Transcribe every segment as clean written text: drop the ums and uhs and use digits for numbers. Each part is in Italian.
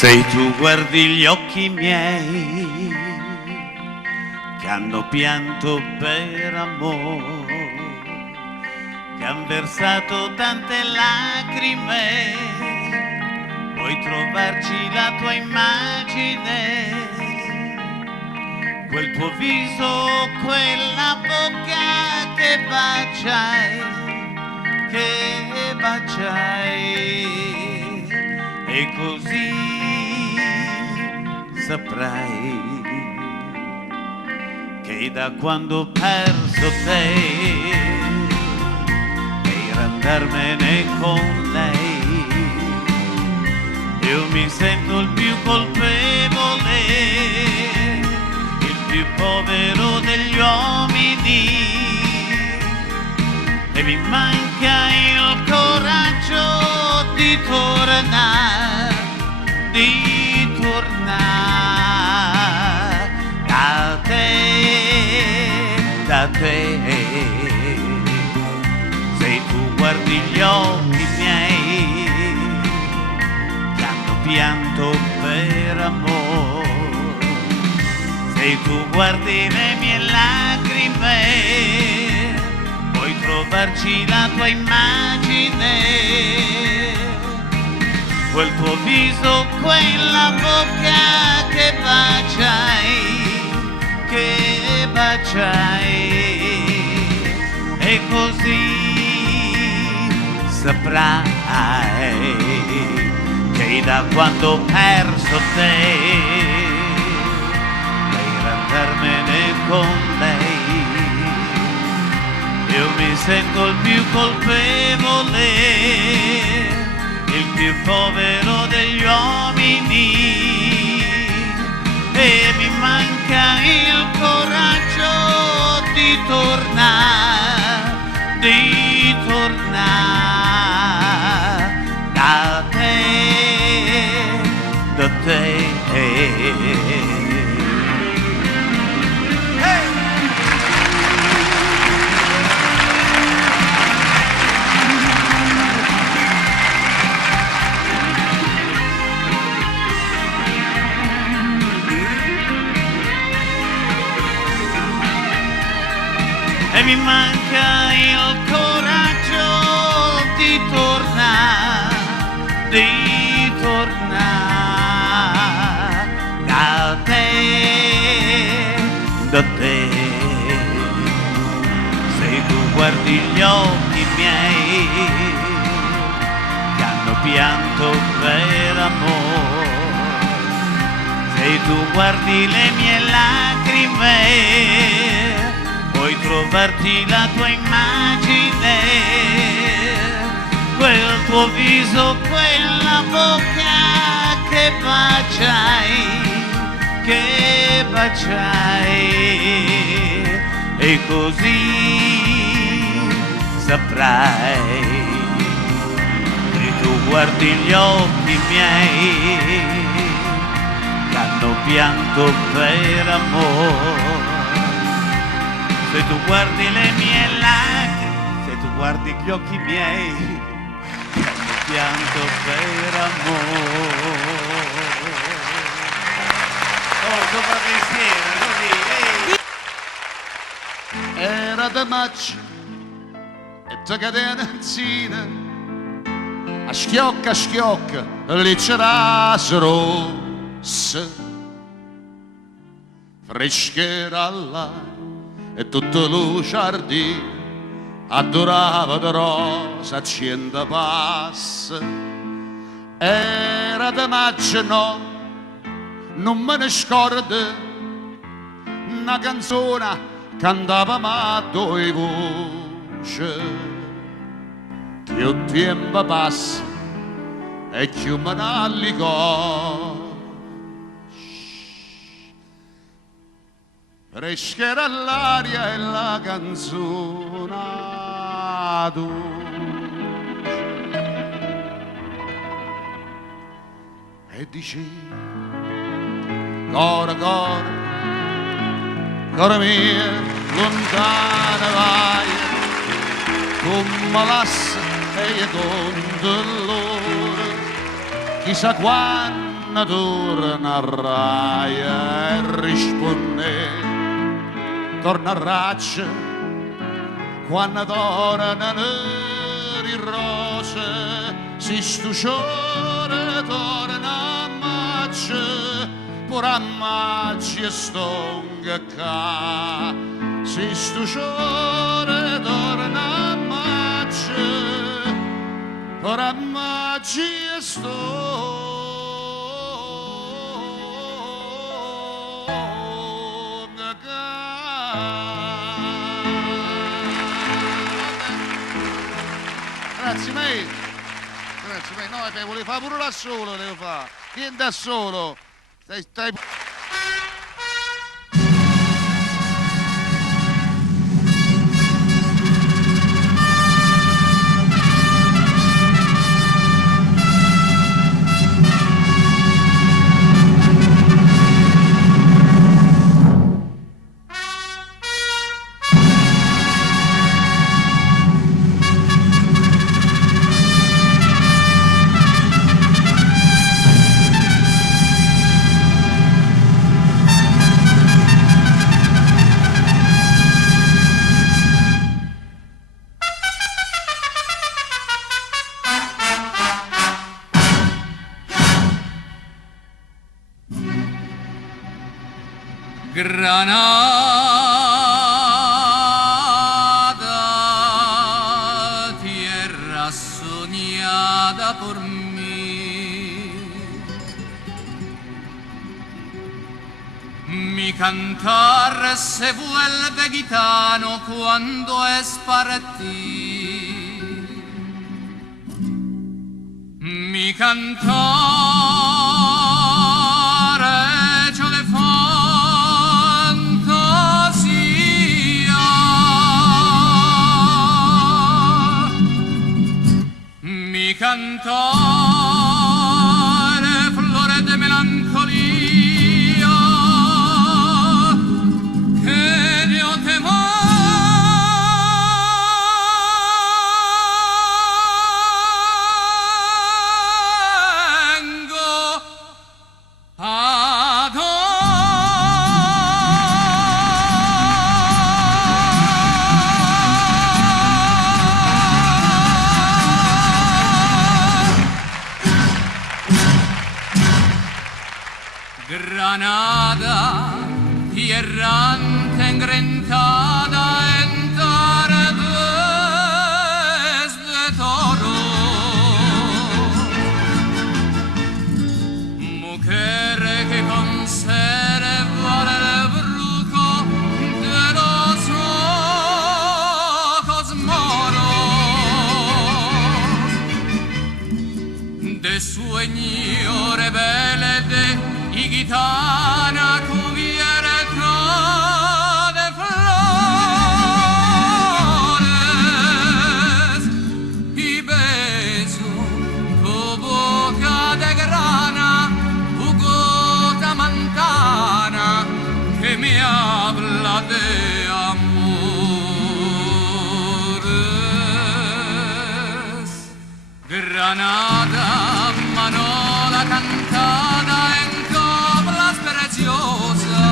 Se tu guardi gli occhi miei che hanno pianto per amore, che han versato tante lacrime, puoi trovarci la tua immagine, quel tuo viso, quella bocca che baciai, e così saprai che da quando ho perso te per andarmene con lei io mi sento il più colpevole, il più povero degli uomini, e mi manca il coraggio di tornare da te. Se tu guardi gli occhi miei che hanno pianto per amore, se tu guardi le mie lacrime, puoi trovarci la tua immagine, quel tuo viso, quella bocca che baciai, e così saprai che da quando ho perso te per andarmene con lei io mi sento il più colpevole, il più povero degli uomini, e mi manca il coraggio di tornare da te. E mi manca il coraggio di tornare da te. Se tu guardi gli occhi miei che hanno pianto per amore, se tu guardi le mie lacrime, puoi trovarti la tua immagine, quel tuo viso, quella bocca che baciai, e così saprai che tu guardi gli occhi miei che hanno pianto per amore. Se tu guardi le mie lacrime, se tu guardi gli occhi miei, che hanno pianto per amore. Oh, sopra pensiero, così, Era da maggio e te cadeva insieme, a schiocca, lì c'era rossa, freschera là. E tutto lo giardino adorava di rosa a 100 passi. Era di maggio, no, non me ne scordo, una canzone cantava ma due voci. Più tempo passa e più me ne ricordo. Frescherà l'aria e la canzone dolce. E dici, cora mia, lontana vai, come l'assa e con dolore, chissà quando quando tornerai e rispondere torna a raccia quando tornano i rose si stuciore torna a maccia pure a maccia stonga ca si stuciore torna a maccia pure a maccia stonga Grazie, mate. Grazie, mate. No, volevo fare pure da solo, devo fare. Vieni da solo. Stai... Granada, tierra soñada por mí, mi cantar se vuelve gitano cuando es para ti, mi cantar hecho de cantare flore de melancolia che Dio te vengo ad Granada, tierra engrentada en tardes de toro, mujer que conserva el brujo de los ojos moros, de sueño rebelde y gitana cubierta de flores y beso tu boca de grana, tu gota mantana que me habla de amores. Granada, manola cantada en preciosa,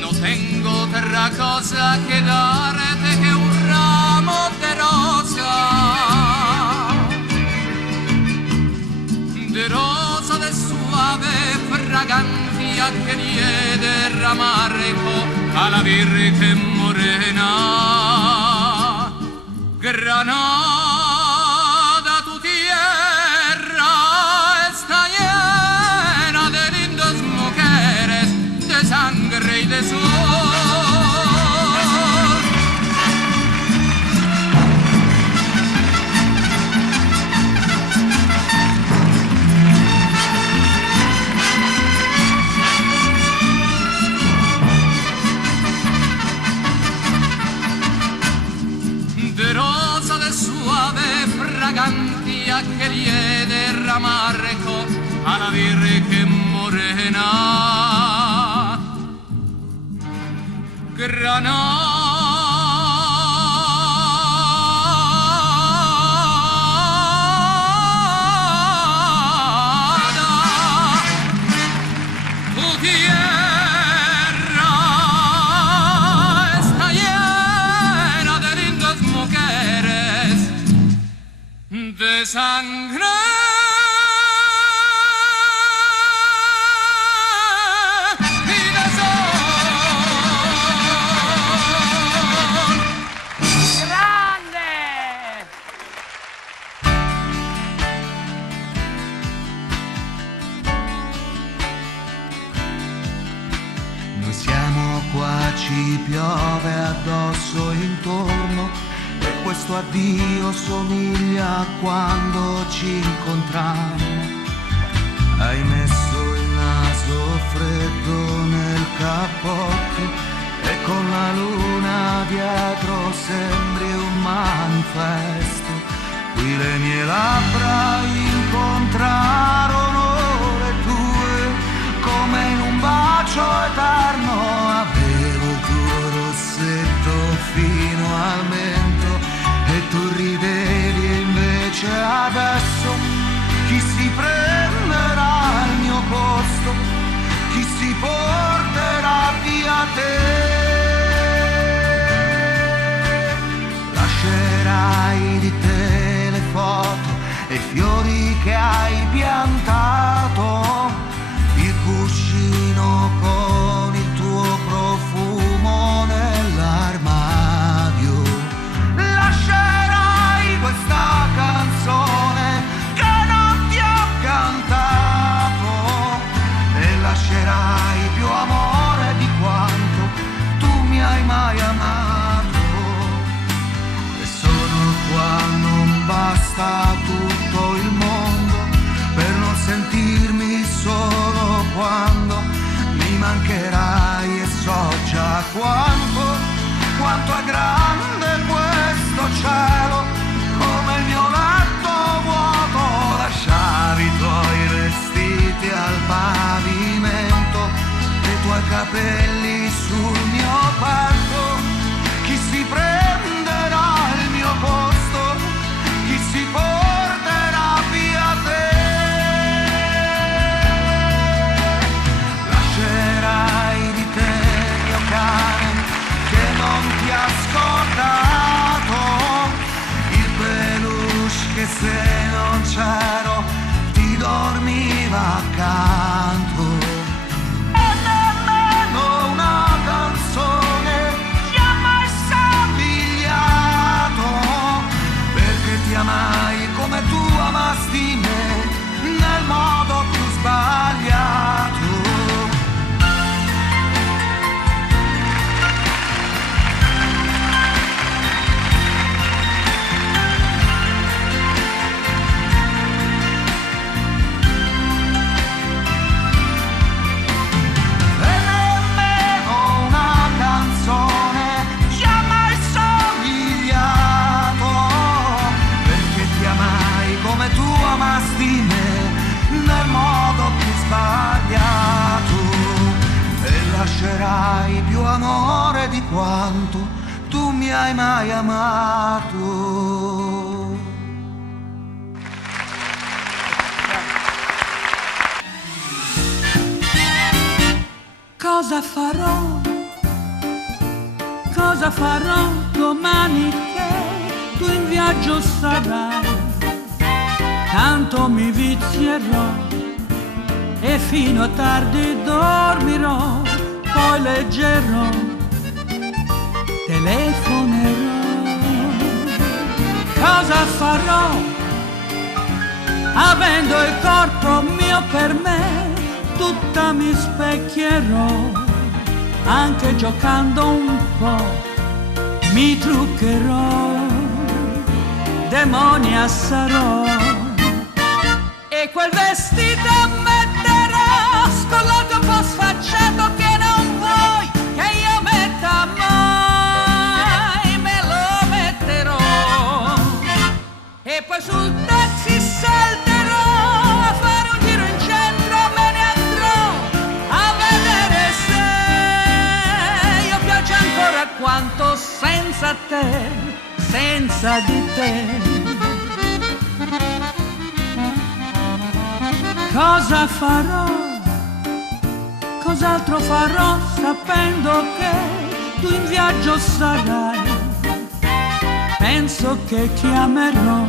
no tengo otra cosa que darte que un ramo de rosa de suave fragancia que le derramare a la Virgen morena. Granada, tu tierra está llena de lindas mujeres, de sangre y de sol. De rosa de suave fragancia que le derramare a la Virgen morena. ci piove addosso intorno e questo addio somiglia a quando ci incontrammo. Hai messo il naso freddo nel cappotto e con la luna dietro sembri un manifesto. Qui le mie labbra incontrarono le tue come in un bacio eterno. Avevo il tuo rossetto fino al mento e tu ridevi e invece adesso chi si prenderà il mio posto? Chi si porterà via te? Lascerai di te le foto e i fiori che hai piantato, il cuscino con il tuo profumo nell'armadio. Lascerai questa canzone che non ti ho cantato e lascerai più amore di quanto tu mi hai mai amato. E sono qua, non basta tutto il mondo per non sentirmi solo quando mi mancherai, e so già quanto è grande questo cielo, come il mio letto vuoto. Lasciavi i tuoi vestiti al pavimento e i tuoi capelli sul mio petto. Chi si prenderà il mio posto? Chi si porterà via te? Lascerai di te il mio cane che non ti ha scordato, il peluche che se non c'ero ti dormiva accanto. E nemmeno una canzone ti ha mai somigliato, perché ti amai come tu amasti me, nel modo più sbagliato. Lascerai più amore di quanto tu mi hai mai amato. Cosa farò domani che tu in viaggio sarai? Tanto mi vizierò e fino a tardi dormirò, poi leggerò, telefonerò. Cosa farò avendo il corpo mio per me? Tutta mi specchierò, anche giocando un po' mi truccherò, demonia sarò e quel vestito metterò scollato un po' sfacciato che non vuoi che io metta mai, me lo metterò e poi sul taxi salterò a fare un giro in centro, me ne andrò a vedere se io piace ancora quanto senza te, senza di te. Cosa farò? Cos'altro farò sapendo che tu in viaggio sarai? Penso che chiamerò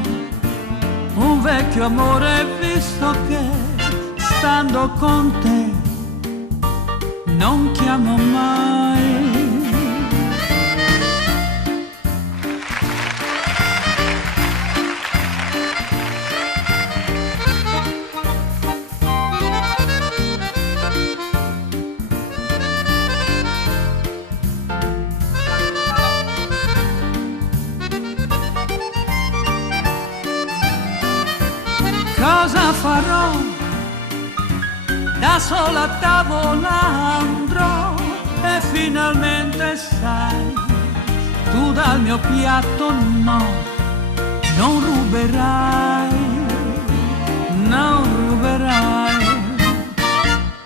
un vecchio amore visto che stando con te non chiamo mai. da sola a tavola andrò e finalmente sai, tu dal mio piatto no, non ruberai, non ruberai.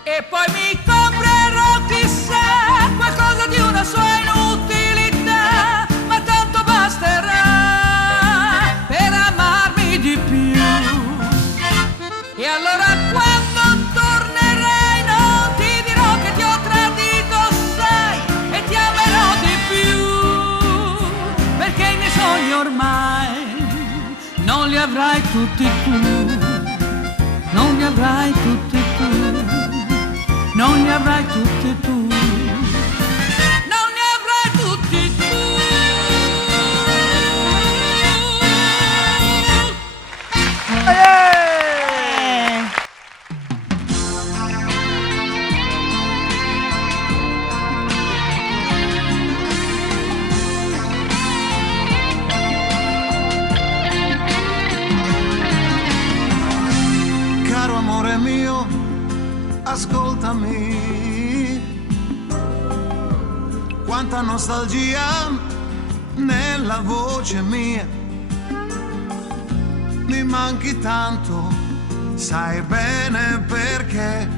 E poi mi comprerò chissà qualcosa di una sua inutilità, ma tanto basterà per amarmi di più. E allora quando tornerai non ti dirò che ti ho tradito, sai, e ti amerò di più, perché i miei sogni ormai non li avrai tutti tu, non li avrai tutti tu, non li avrai tutti tu, non li avrai tutti tu. Caro amore mio, ascoltami, quanta nostalgia nella voce mia, mi manchi tanto, sai bene perché,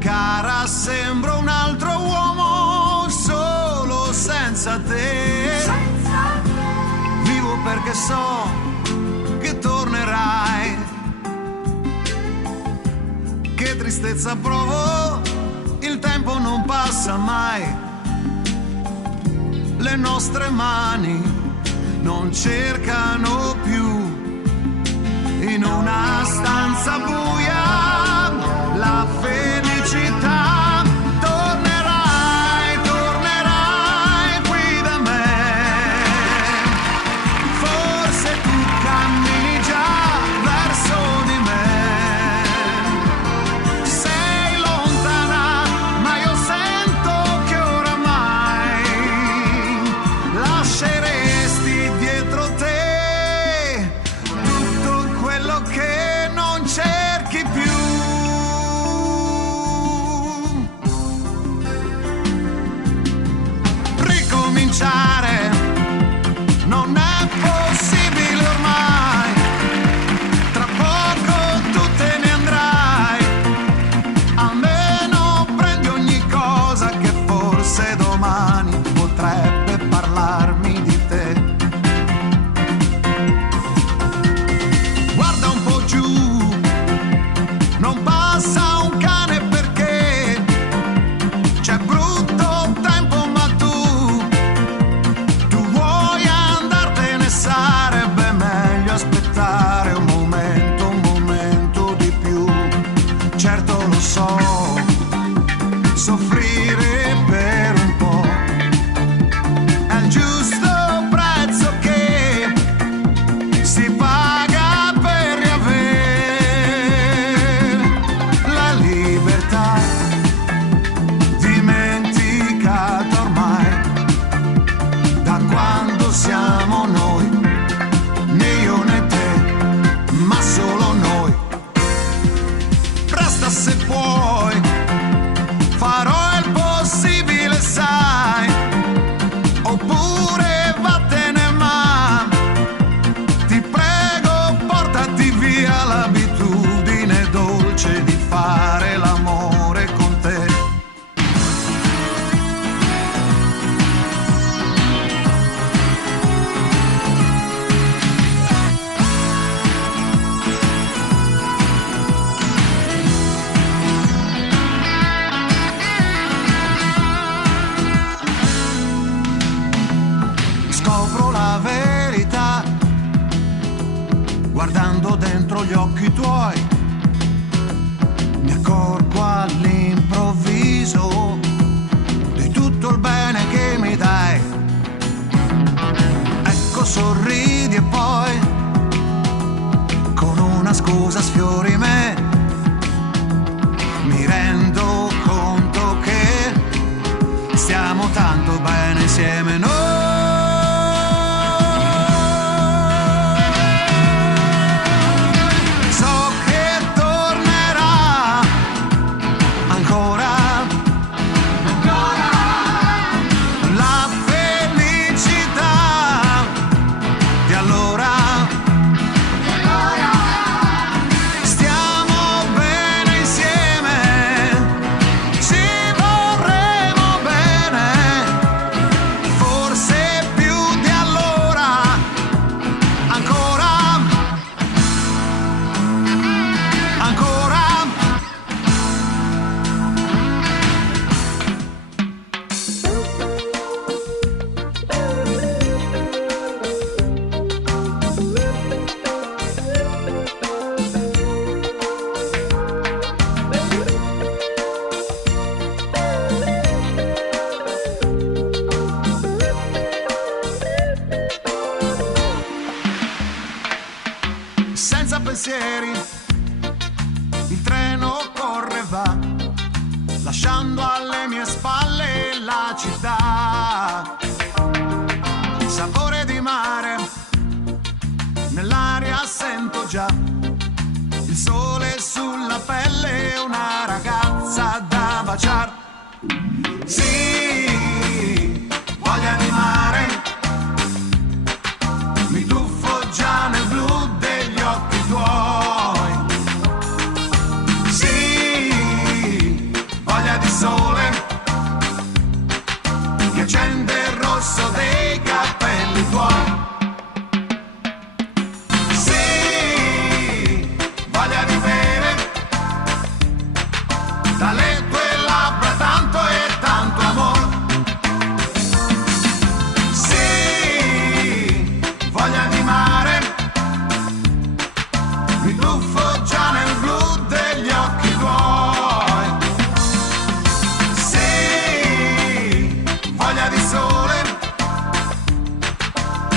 cara, sembro un altro uomo solo senza te, vivo perché so che tornerai. Che tristezza provo, il tempo non passa mai, le nostre mani non cercano più, in una stanza buia, la felicità. Tornerai, tornerai qui da me, forse tu cammini già verso di me. Lasceresti dietro te tutto quello che non cerchi più. Ricominciare non è possibile ormai, tra poco tu te ne andrai, almeno prendi ogni cosa che forse domani potrebbe parlarmi di te. Guarda un po' giù, non passa un cane perché c'è brutto tempo, ma tu vuoi andartene, sarebbe meglio aspettare un momento di più. Certo lo so, soffrire per un po' è il giusto prezzo che si paga per riavere la libertà, dimenticata ormai da quando siamo noi, né io né te, ma solo noi. Resta se puoi, farò il possibile, sai, oppure vattene, ma ti prego portati via l'abitudine dolce di fare l'amore con te. Scopro la verità guardando dentro gli occhi tuoi, mi accorgo all'improvviso di tutto il bene che mi dai. Ecco, sorridi e poi con una scusa sfiori me, mi rendo conto che stiamo tanto bene insieme noi. So che tornerà Sì, voglia di mare, mi tuffo già nel blu degli occhi tuoi. Sì, voglia di sole, che accende il rosso dei capelli tuoi. Sì, voglia di bere dalle tue labbra tanto e tanto amor. Sì, voglia di mare, mi tuffo già nel blu degli occhi tuoi. Sì, voglia di sole,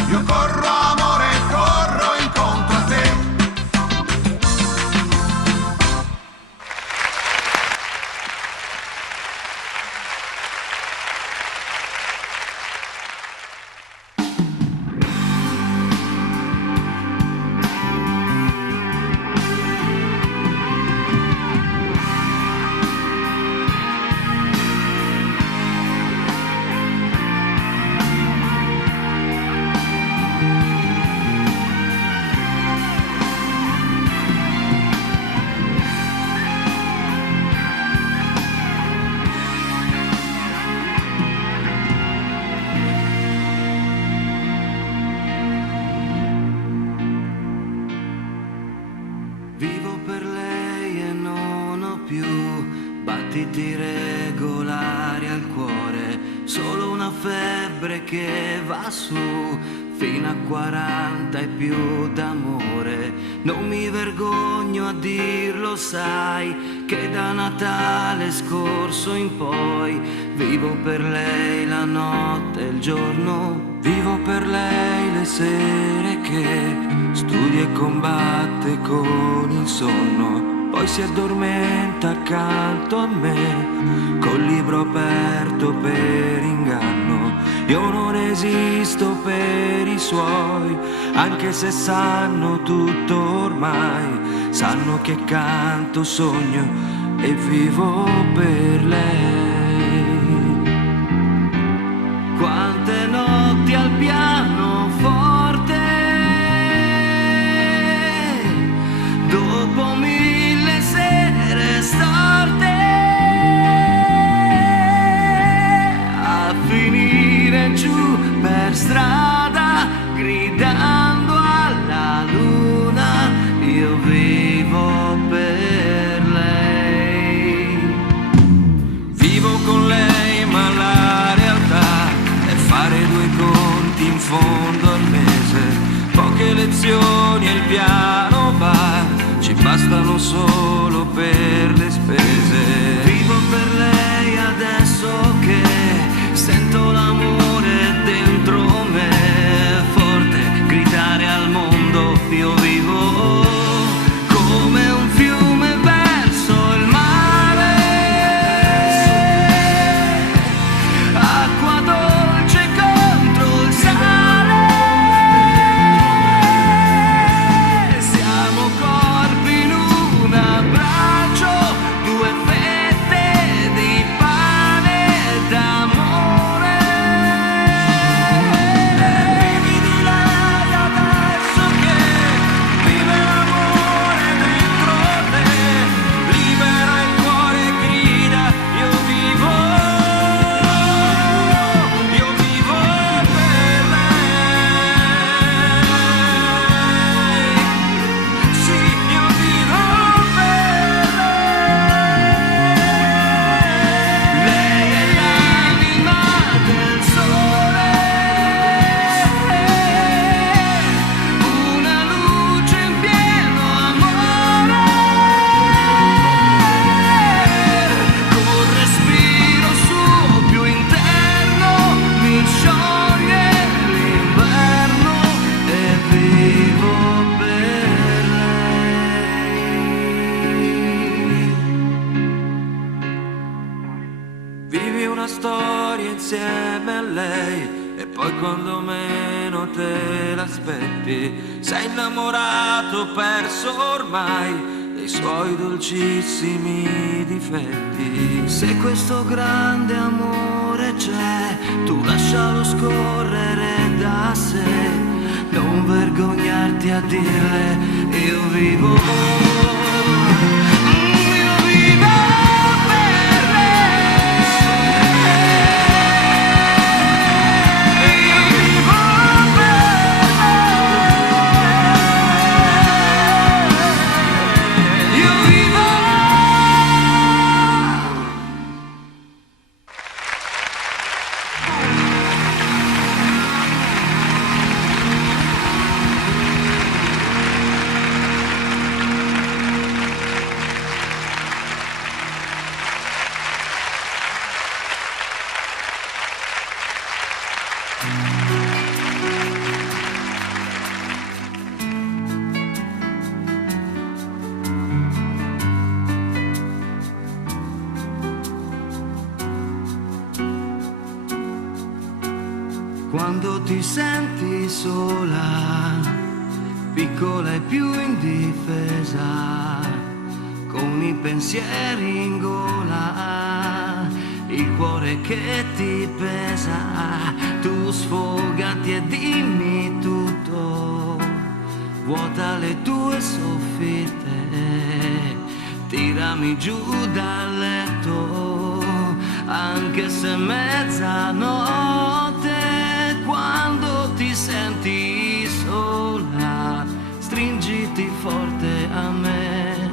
io corro amore, corro incontro a te. Vivo per lei e non ho più battiti regolari al cuore, solo una febbre che va su fino a 40 e più d'amore. Non mi vergogno a dirlo, sai, che da Natale scorso in poi vivo per lei la notte e il giorno, vivo per lei le sere che studia e combatte con il sonno, poi si addormenta accanto a me col libro aperto per inganno. Io non esisto per i suoi, anche se sanno tutto ormai, sanno che canto, sogno e vivo per lei. Quante notti al pianoforte, dopo 1000 sere storte, a finire giù per strada gridando alla luna, io vivo per lei. Vivo con lei ma la realtà è fare 2 conti in fondo al mese, poche lezioni e il piano bar ci bastano solo per le spese. Vivo per lei adesso che sento l'amore dentro me, forte gridare al mondo, io vivo come un fiume verso il mare, acqua dolce contro il sale, siamo corpi in un abbraccio, 2 fette di pane d'amore. Vivi di lei adesso che vive l'amore dentro te, libera il cuore e grida, io vivo per lei. Sì, io vivo per lei. Lei è l'anima del sole, una luce in pieno amore, col respiro suo più interno mi scioglie l'inverno e vivo per lei. Vivi una storia insieme a lei e poi quando meno te l'aspetti sei innamorato, perso ormai, dei suoi dolcissimi difetti. Se questo grande amore c'è, tu lascialo scorrere da sé, non vergognarti a dirle io vivo. Quando ti senti sola, piccola e più indifesa, con i pensieri in gola, il cuore che ti pesa, tu sfogati e dimmi tutto, vuota le tue soffitte, tirami giù dal letto, anche se mezzanotte. Quando ti senti sola, stringiti forte a me,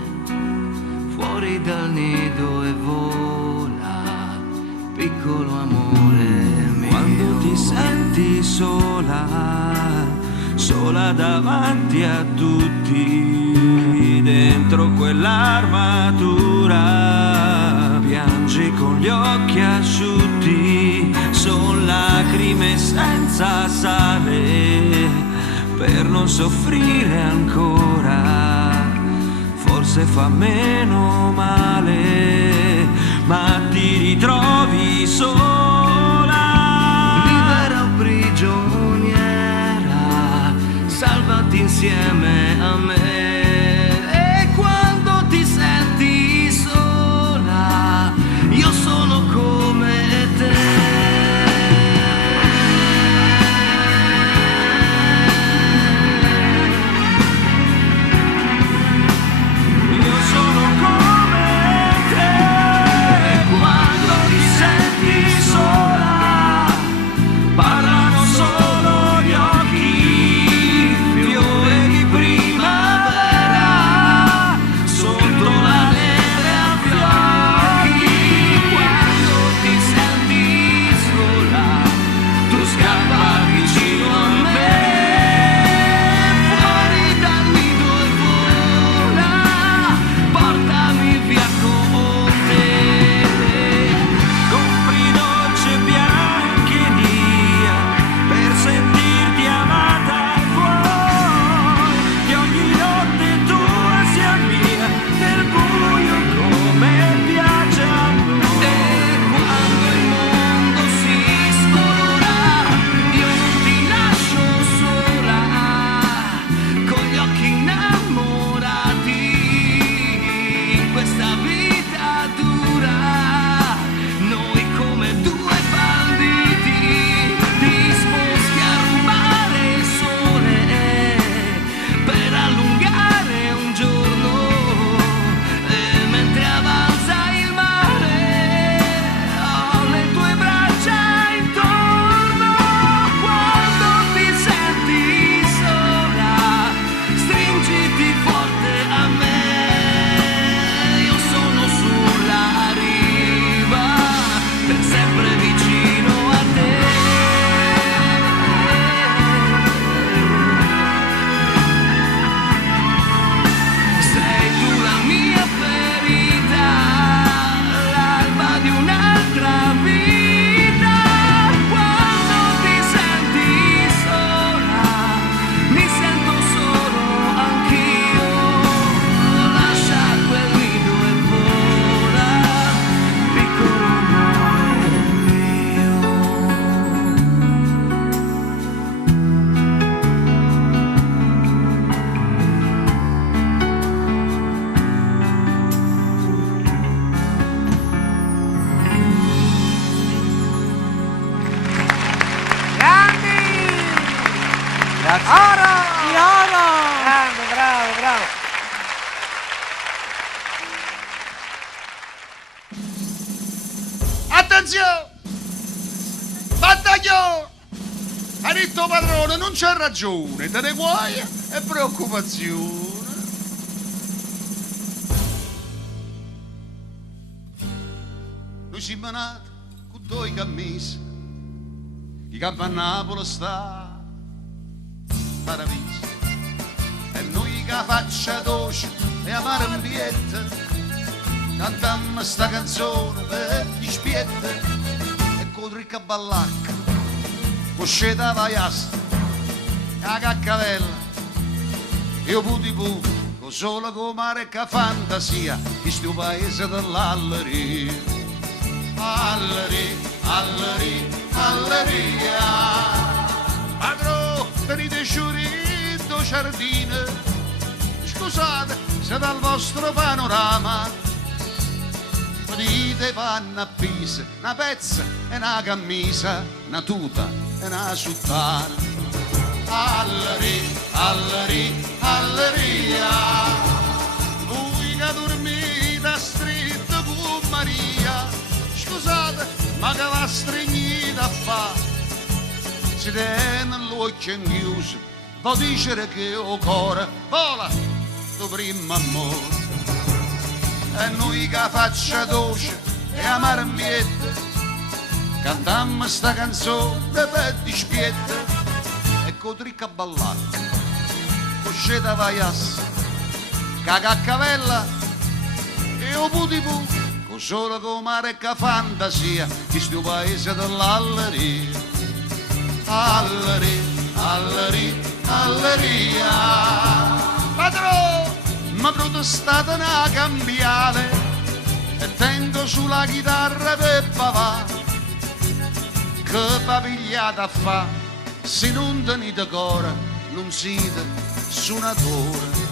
fuori dal nido e vola, piccolo amore mio. Quando ti senti sola, sola davanti a tutti, dentro quell'armatura, piangi con gli occhi asciutti, son lacrime senza sale, per non soffrire ancora, forse fa meno male, ma ti ritrovi sola, libera o prigioniera, salvati insieme a me. E quando ti senti sola, io sono come te. Parlano solo gli occhi, fiore di primavera. Silenzio! Battaglio! Ha detto padrone, non c'è ragione, te ne guai e preoccupazione. Noi siamo nati con due cammisi, chi campa a Napoli sta paradiso, e noi che faccia dolce e amare ambiente, cantammo sta canzone per gli spietti, e con ricca ballacca, con sceta vaiasta, la caccavella, io puti pu, con solo con mare che fantasia, di sto paese dell'alleria. Alleria, alleria, alleria. Padrò, venite sciurito giardino, scusate se dal vostro panorama dite panna a pisa, una pezza e una camisa, una tuta e una sottana. Alleria, alleria, alleria. Voi che dormite stretto con Maria, scusate, ma che va stregnita a fa? Si tiene l'occhio chiuso, può dire che il cuore vola, tu primo amore. E noi che faccia dolce e amare miette, cantammo sta canzone per dispiette, e con tricca ballacca, con sceta vaiassa, cacaccavella e o puti pu, con solo con mare che fantasia, di sto paese dell'alleria. Alleria, alleria, alleria. Padrò, ma protestate una cambiale e tengo sulla chitarra per papà, che papigliata fa, se non tenete cuore non siete suonatore.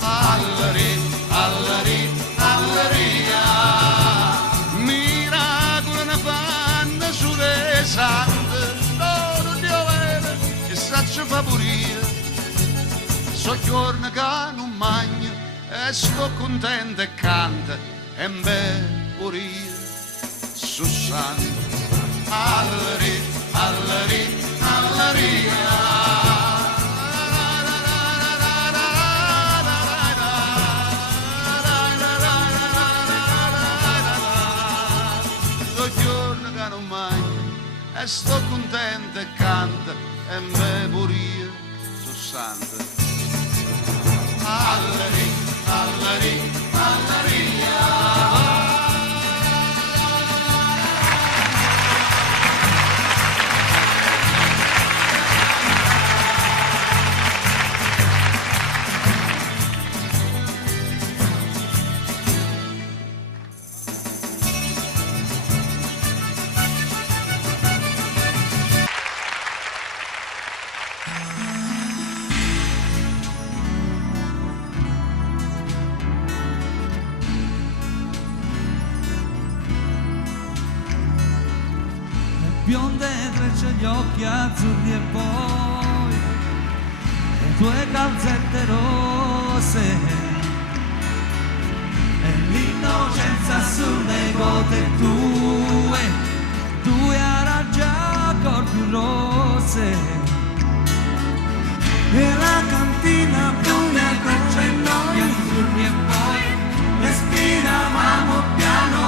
Alleria, alleria, alleria. Miracolo ne fanno sulle sante, no, non ne avete, e saccio fa pure. So giorni che non mangio e sto contento e canto, e me pure io su santo. Alleria, alleria, alleria. E sto contento e canto, e me pure io so santo. Alleria, alleria, alleria. Bionde trecce gli occhi azzurri e poi le tue calzette rosse e l'innocenza sulle gote tue araggia corpi rosse e la cantina buia trecce noi azzurri e poi respiravamo piano.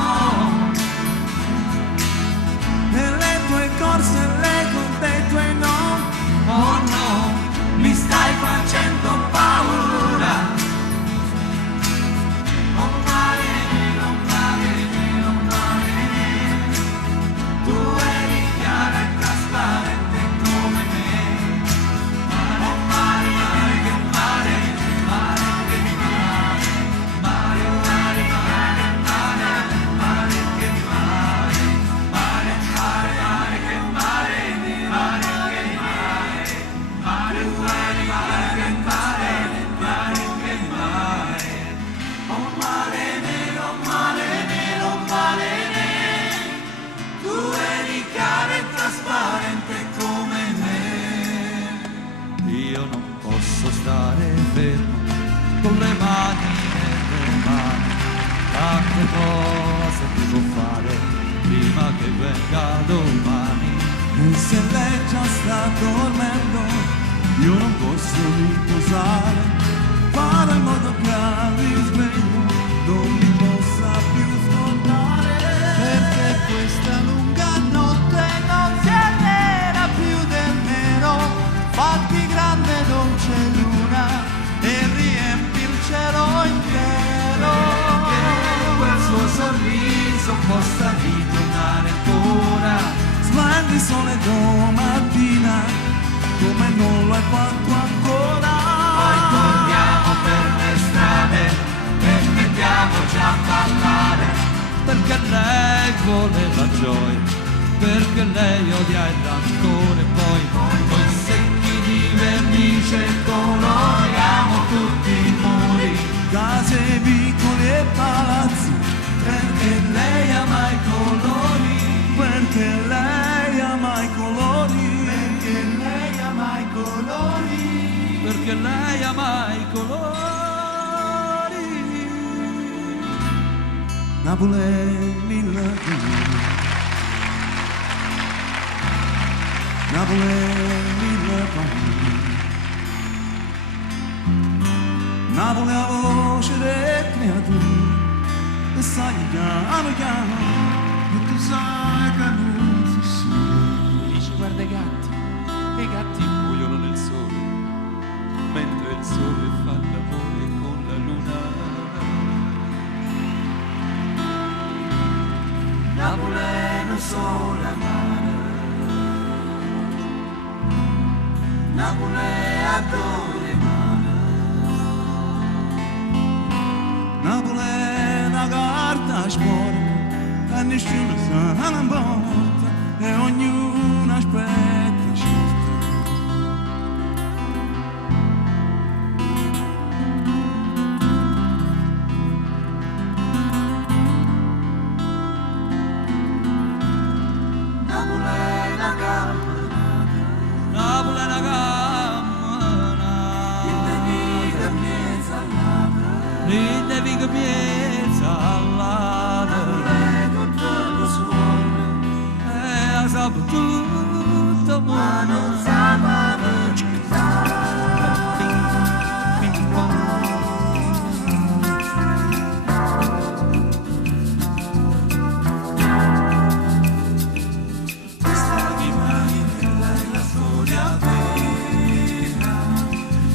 E le tue corse, le conte tue no, oh no, mi stai facendo paura. Oh mare, tu eri chiara e trasparente come me. Oh mare, che mare, mare che mare, mare, mare, mare, mare, mare che mare. Io non posso stare fermo con le mani nelle mani, tante cose devo fare prima che venga domani. E se lei già sta dormendo, io non posso riposare, fare in modo che al risveglio non mi possa più scordare. Perché questa lunga notte non sia nera più del nero, fatti grande dolce luna e riempi il cielo intero. Che quel suo sorriso possa ritornare ancora, splendi sole domattina come non lo hai fatto ancora. Poi torniamo per le strade e mettiamoci a ballare, Perché lei voleva gioia, perché lei odia il rancore. Poi coi secchi di vernice coloriamo tutti i muri, case, vicoli e palazzi, perché lei ama i colori, perché lei ama i colori, perché lei ama i colori, perché lei ama i colori. Napoli è mille colori, Napoli è mille colori, Napoli è la voce delle creature, e sai piano piano, e tu sai che non si sa. Dice guarda i gatti muoiono nel sole, mentre il sole fa l'amore con la luna. Napoli è un sole amaro, Napoli è adore mare, Napoli è una carta sporca e nessuno sa non importa e ognuno aspetta scelta. Napoli è una cammana, ride viga miezza all'ada, e sa tutto ma non sa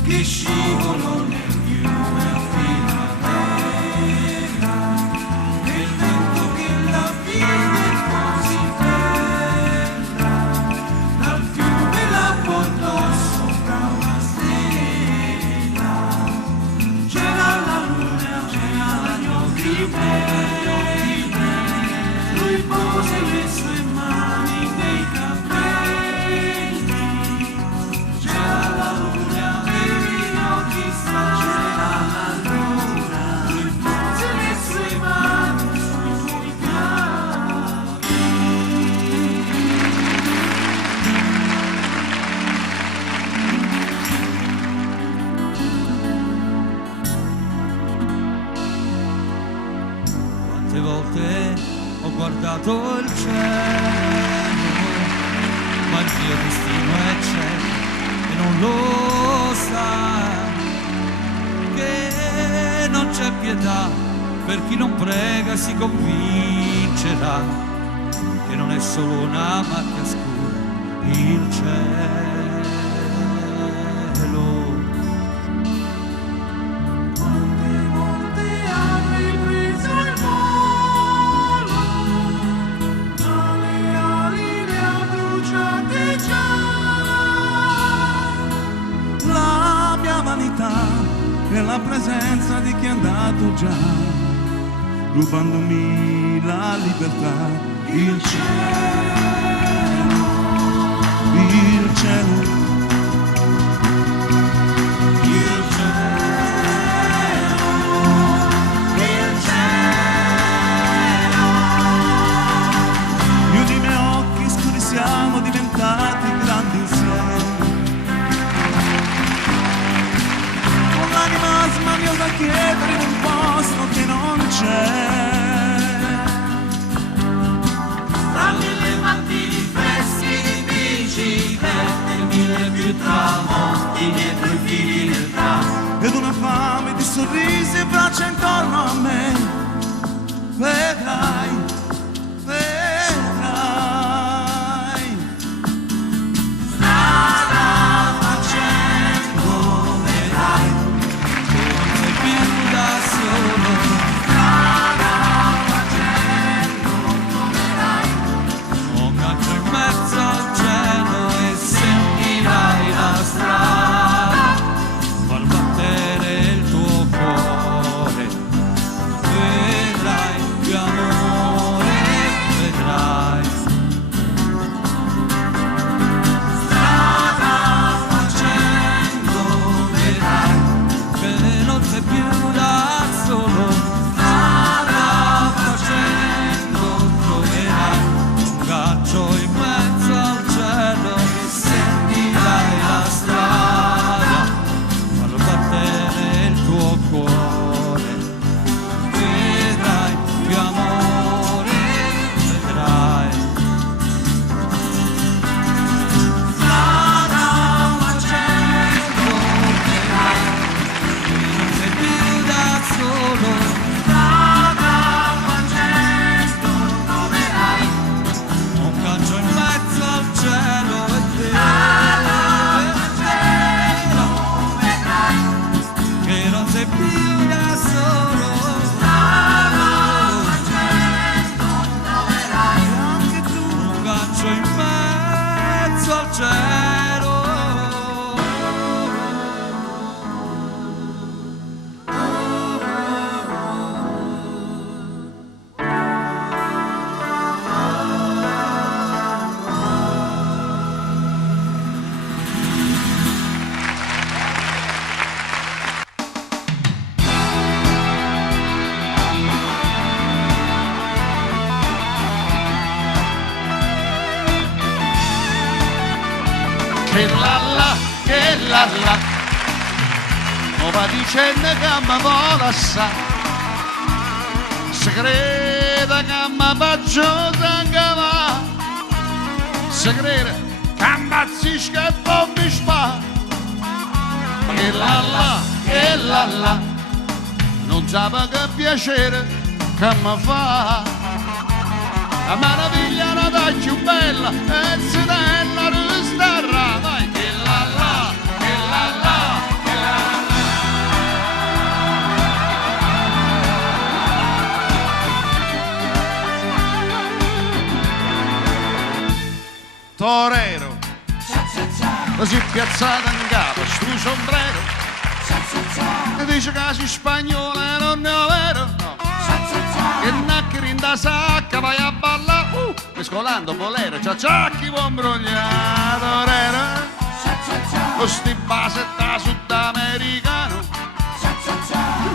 che scivolo nel fiume a primavera, e il vento che la vide così bella, dal fiume la portò sopra una stella. C'era la luna, c'era gli occhi belli, lui pose le sue mani nei capelli. C'era la luna, c'era la luna, lui pose le sue mani sui suoi capelli. Quante volte ho guardato il cielo, ma il mio destino è cielo e non lo sa, che non c'è pietà per chi non prega, si convincerà che non è solo una macchia scura il cielo. Molte avrei preso il volo, ma le ali le ha bruciate già. La mia vanità è la presenza di chi è andato già, rubandomi la libertà. Il cielo, il cielo, il cielo, il cielo. Io e i miei occhi scuri siamo diventati grandi insieme, con l'anima smaniosa a chiedere in un posto che non c'è. La mia che la la, mo va dicendo che mi vuole assai, si crede che mi faccio sangue, si crede che ammazzisca e poi mi spara, che la la, non sa che piacere che mi fa. La meraviglia non è più bella e si della rustarra, vai che la la, che la la, che la la. Torero, così piazzato in capo, stu sombrero, e dice che sei spagnolo e non è vero, no. Che nacchere in da sacca vai a ballare, mescolando bolero, ciacciacchi buon brogliato, con sti basetta sudamericano,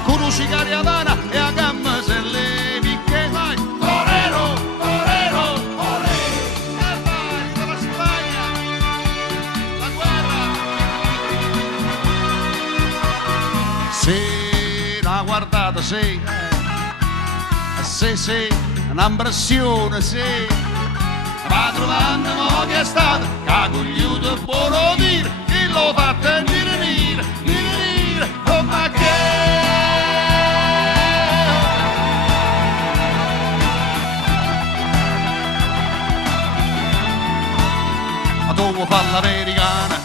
con un sicari Havana e a gamma se le picche vai, torero, torero, torero, e vai con la Spagna, la guerra, sì, l'ha guardata, sì. Sì, un'impressione, sì, ma trovando mo che è stato, cagogliuto e buono dire, che lo fa venire, oh ma che... Ma tu vuoi fare l'americana,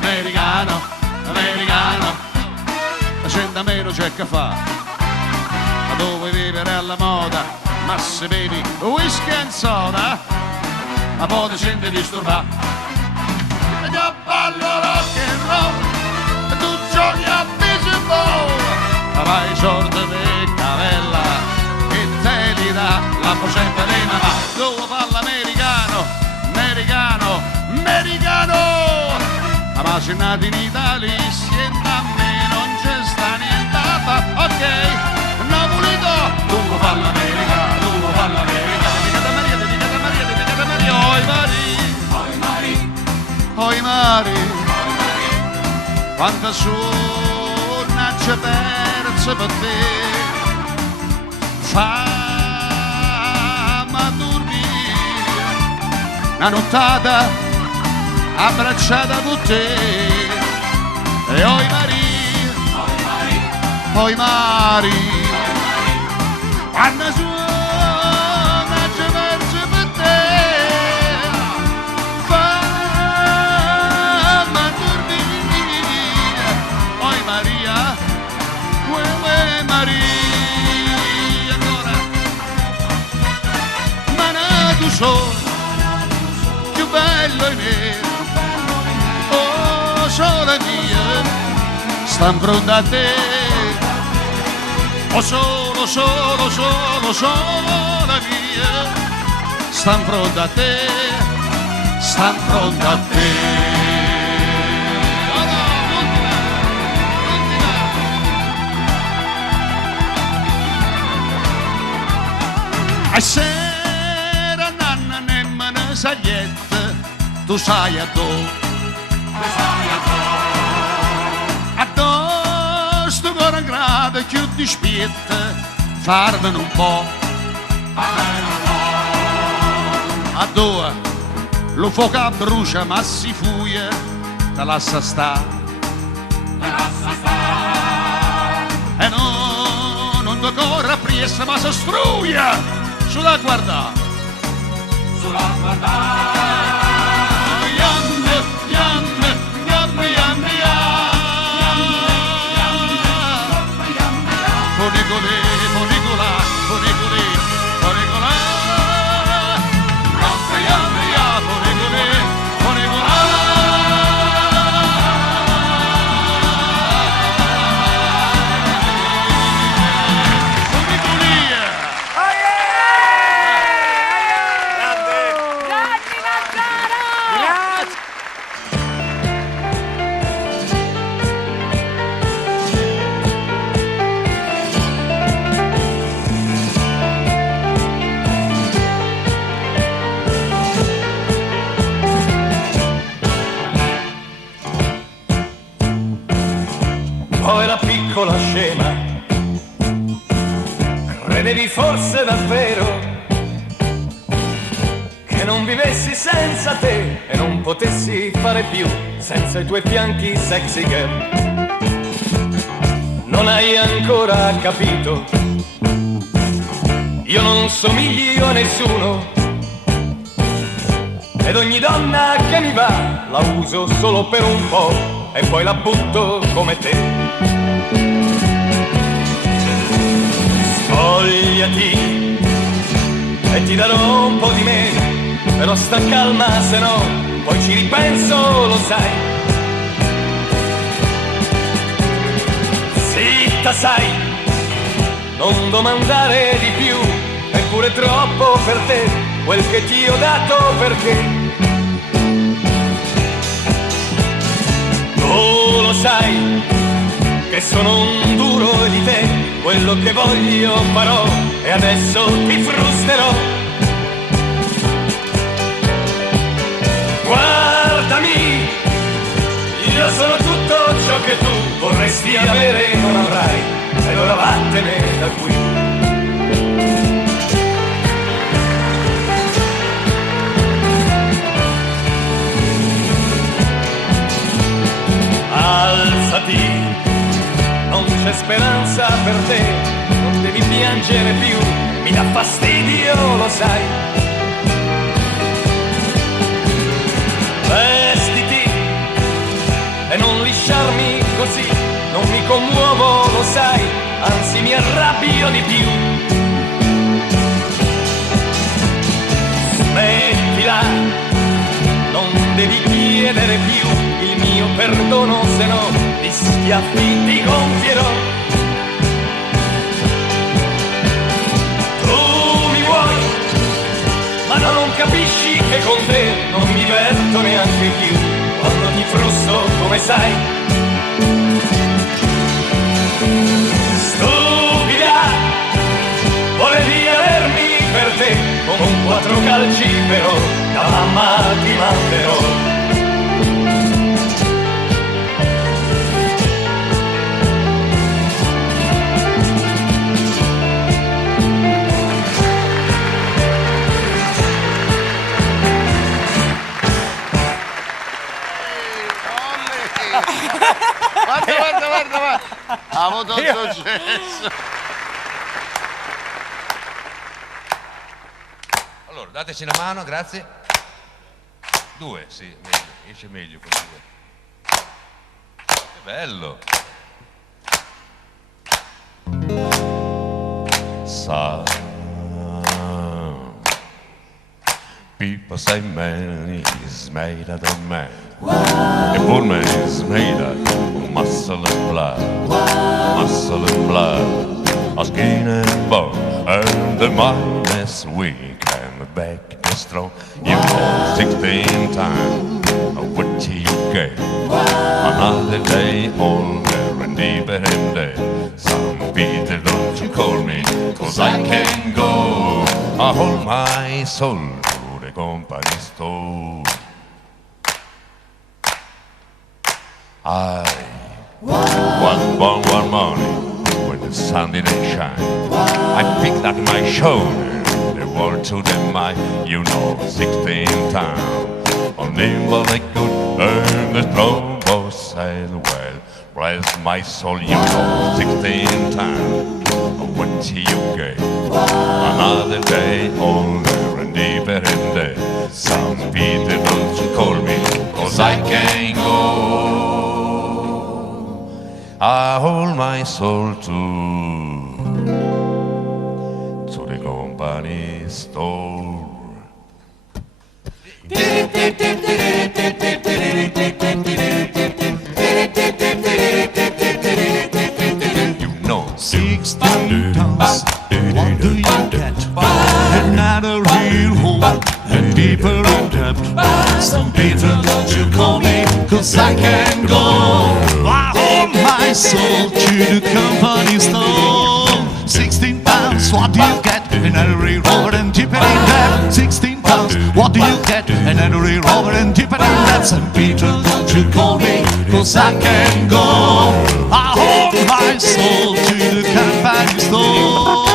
americano, la gente a meno c'è che fa. Dove vivere alla moda, ma se bevi whisky e soda, ma poi ti senti disturbato. E io ballo rock and roll, e tu giochi a baseball, ma vai sorte di cavella, e te li dà la posetta di mamma. Dove fa l'americano, ma se nati in Italia, siente a me, non c'è sta niente a fare, ok? Tu vuoi fare l'America, dedicata a Maria, oi mari, quanta sonno c'è perso per te, fammi dormire, una nottata abbracciata con te, e oi mari, quando suona c'è verso per te, fammi dormire, oi Maria, uè Maria, ancora, ma nato sole, più bello e nero, oh sole mia, sta pronto a te. Oh solo via, stan pronto a te, stan pronto a te. Oh no, ultima. A sera nanna nemmeno saglietta, tu sai a dove. Grado più di spietta, farmene un po'. A due, lo fuoco brucia ma si fuia, te lascia sta. E no, non ti corre appresso ma si struia, sulla guarda. forse davvero che non vivessi senza te e non potessi fare più senza i tuoi fianchi sexy girl. Non hai ancora capito, io non somiglio a nessuno ed ogni donna che mi va la uso solo per un po' e poi la butto come te. Spogliati e ti darò un po' di me, però sta calma se no poi ci ripenso, lo sai. Zitta sai, non domandare di più, è pure troppo per te quel che ti ho dato, perché tu lo sai che sono un duro di te, quello che voglio farò e adesso ti frusterò. Guardami, io sono tutto ciò che tu vorresti avere e non avrai, ed ora vattene da qui. Alzati, non c'è speranza per te, non devi piangere più, mi dà fastidio, lo sai. Vestiti e non lisciarmi così, non mi commuovo, lo sai, anzi mi arrabbio di più. Smettila, non devi chiedere più il mio perdono, se no di schiaffi ti gonfierò. Tu mi vuoi, ma non capisci che con te non mi diverto neanche più quando ti frusto, come sai. Stupida, volevi avermi per te con 4 calci, però da mamma ti manderò. Guarda, ha avuto un successo. Allora, dateci una mano, grazie. 2, sì, meglio, esce meglio con 2. Che bello. Some people say man is made out of man. A poor man is made out of muscle and blood, muscle and blood, of skin and bone, and the mind is weak and the back is strong. You know 16 times what you get, another day older and deeper in there. Some people don't you call me, 'cause I can go, I hold my soul to the company store. I was born one morning when the sun didn't shine. I picked up my shoulder, the world to the mind. You know, 16 times on nimble I could earn the strong both sail well. Bless my soul, you know, 16 times what you get. Another day older and deeper in there. Some people don't you call me, 'cause I can't go. I hold my soul to the company store. You know, 16 tons, what do you get? Another real hole, and deeper in depth. Some people don't you call me, 'cause I can't go. I hold my soul to the company store. 16 pounds, what do you get? Another real hole, and deeper in depth. 16 pounds, what do you get? Another real hole, and deeper in depth. Some people don't you call me, 'cause I can't go. I hold my soul to the company store.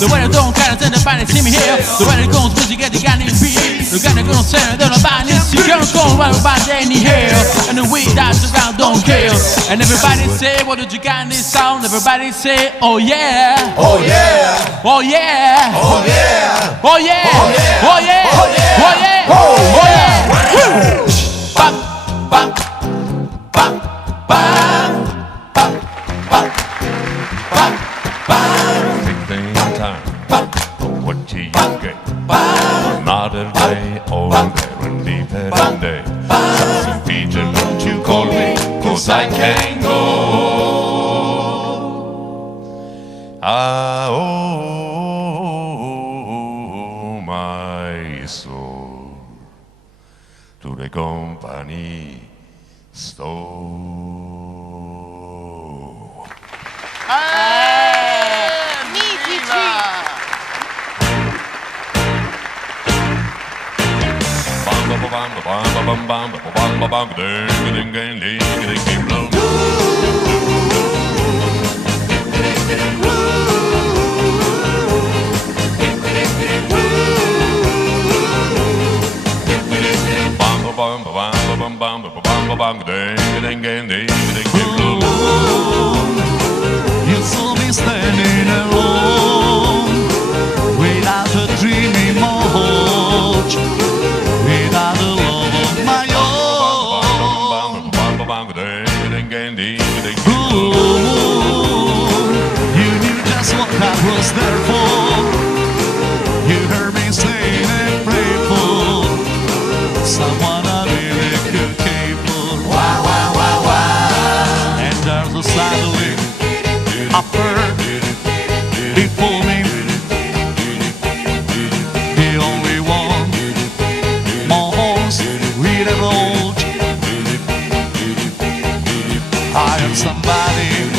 The way they don't care, then the band see me here. The way they go, busy get the gun in beat. The gun they gonna send, then the band is see. You're going right about any here. And the weed that's around don't care. And everybody say, what did you got in this sound? Everybody say, oh yeah. Oh yeah. Oh yeah. Oh yeah. Oh yeah. Oh yeah. Oh yeah. Oh yeah. Oh yeah. Oh yeah. Woo! Bang, bang, bang, bang, bang, bang, bang, bang. Big thing time. What do you get? Another day over there in deep day. St. Peter, don't you call me, 'cause I can't go. Ah, oh, my soul, to the company store. You saw me standing alone, without a dream emoji, without a love of my own. Ooh, you knew just what I was there for. You heard me sing and pray for someone I really could care for. Wow, wow, wow, wow. And there's a suddenly upper before me, the only one mourns with a road. I am somebody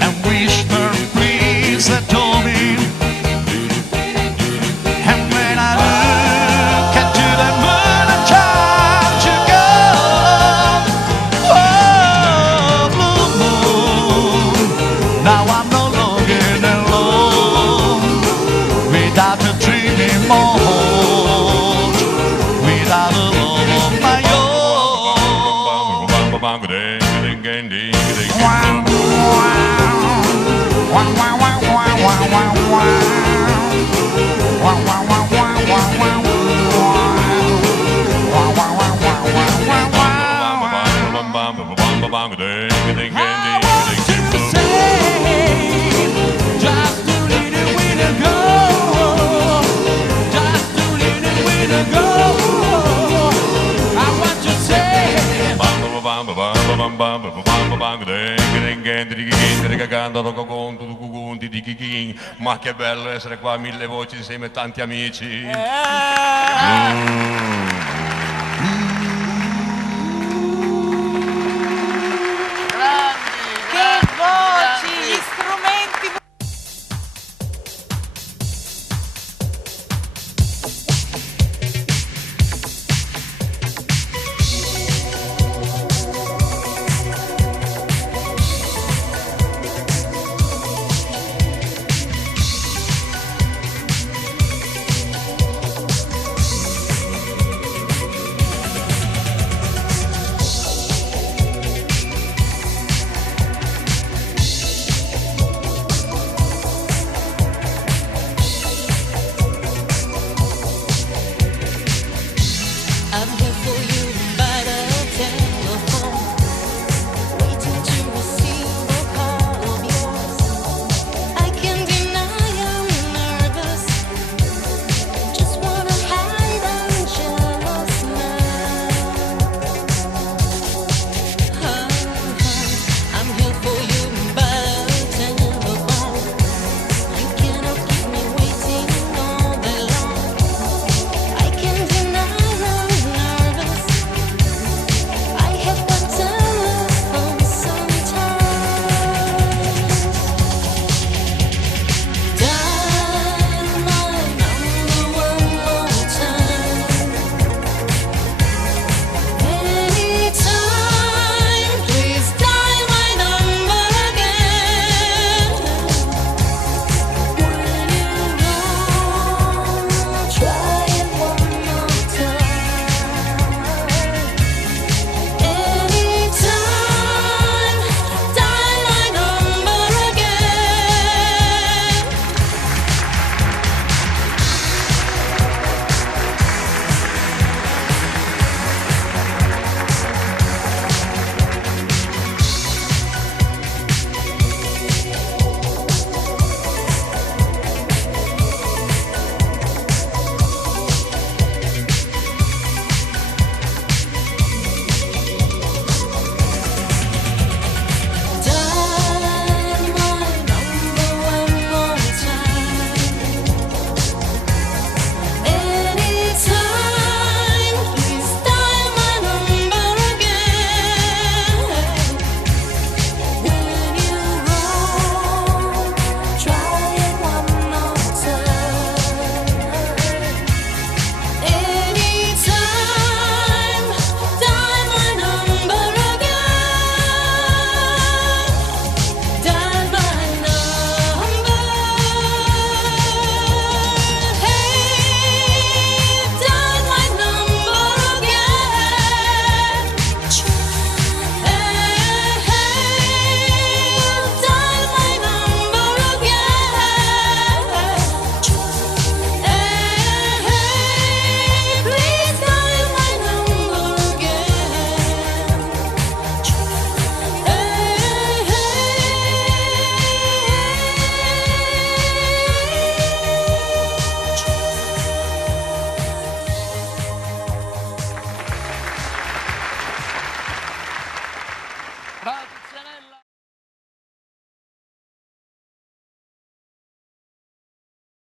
and whisper please that told me. And when I look into the moon and try to go, oh, blue moon, now I'm no longer alone, without a dream emoji, without a love of my own. Just a little way to go. Just a little way to go. I want to say. Ma che bello essere qua, 1000 voci insieme a tanti amici.